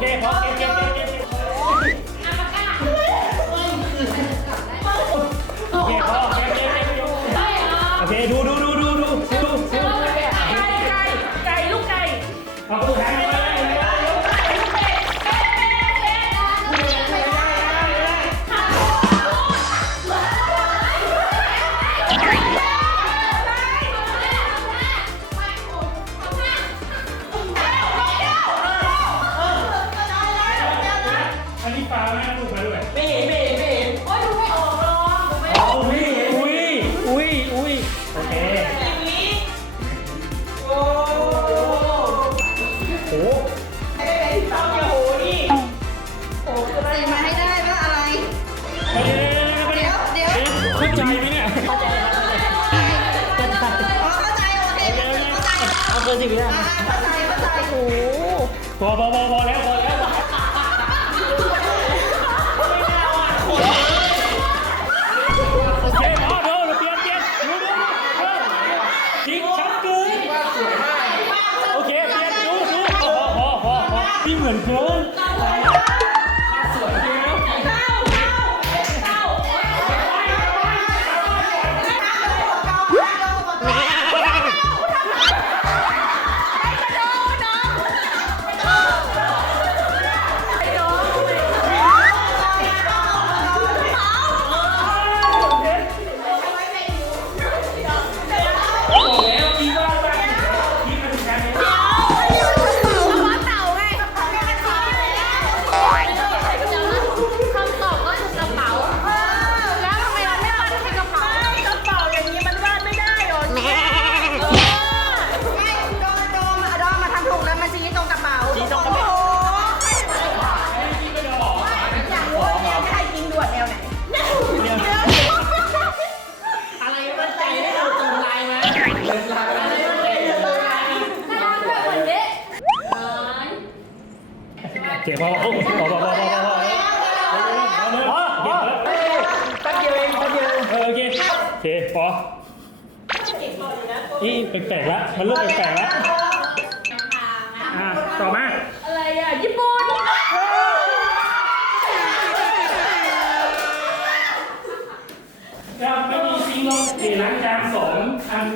เคโอเคโอเค ฟ้าแเห็นเห็นไม่เดูไม่ออกหอกดูไม่ออกอุ้ยอุ้ยอุ้ยอุ้ยโอเคอย่างโอ้โหไอ้ไอ้ที่ต้องอย่โหนี่โอ้จะไมาให้ได้ว่าอะไร เดี๋ยวเดี๋ยวเข้าใจไหเนี่ยเข้าใจอ๋อเข้าใจโอเคเข้าใจเข้าใจเข้าใจโอ้พอพอพอพอ เหมือนเกิน เจ็บพอโอ้พอพอพอพอพอพอตั้งเดียวเองตั้งเดียวเออโอเคโอเอพอนี่อปลกๆแล้วมันเริ่มแปลอๆอล้วอะต่อมาอะอรอะอปอปุ่อเราไม่มีซิงค์ลงเทล้างจานสองอัน